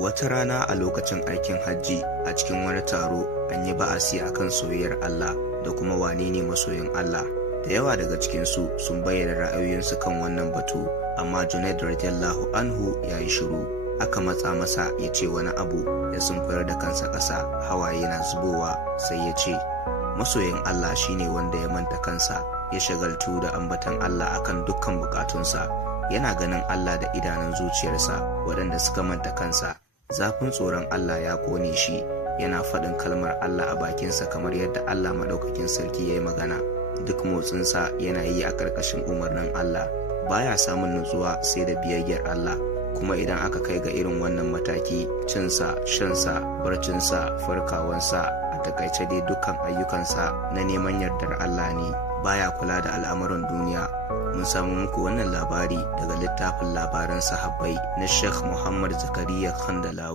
Wata rana a lokacin aikin hajji a cikin wani taro an yi ba'asi akan soyayyar Allah da kuma wane ne masoyin Allah. Da yawa daga cikinsu sun bayyana ra'ayoyinsu kan wannan batu, amma Junaid radiyallahu anhu ya yi shiru. Aka matsa masa ya ce wani abu, ya sunkuyar da kansa ƙasa, hawaye na zubowa, sai ya ce, masoyin Allah shine wanda ya manta kansa, ya shagaltu da ambatan Allah akan dukkan bukatunsa. Yana ganin Allah da idanun zuciyarsa waɗanda suka manta kansa. Zafin tsoron Allah ya kone shi, yana faɗin kalmar Allah a bakinsa kamar yadda Allah maɗaukakin sarki ya yi magana. Duk motsinsa yana yi a ƙarƙashin umarnin Allah, baya samun nutsuwa sai da biyayyar Allah. Kuma idan aka kai ga irin wannan mataki, cinsa, shansa, barcinsa, farkawansa, a takaice dai dukkan ayyukansa na neman yardar Allah ne, baya kula da al'amuran duniya. Mun samu muku wannan labari daga littafin labaran sahabbai na Sheikh Muhammad Zakariya Khandalawi.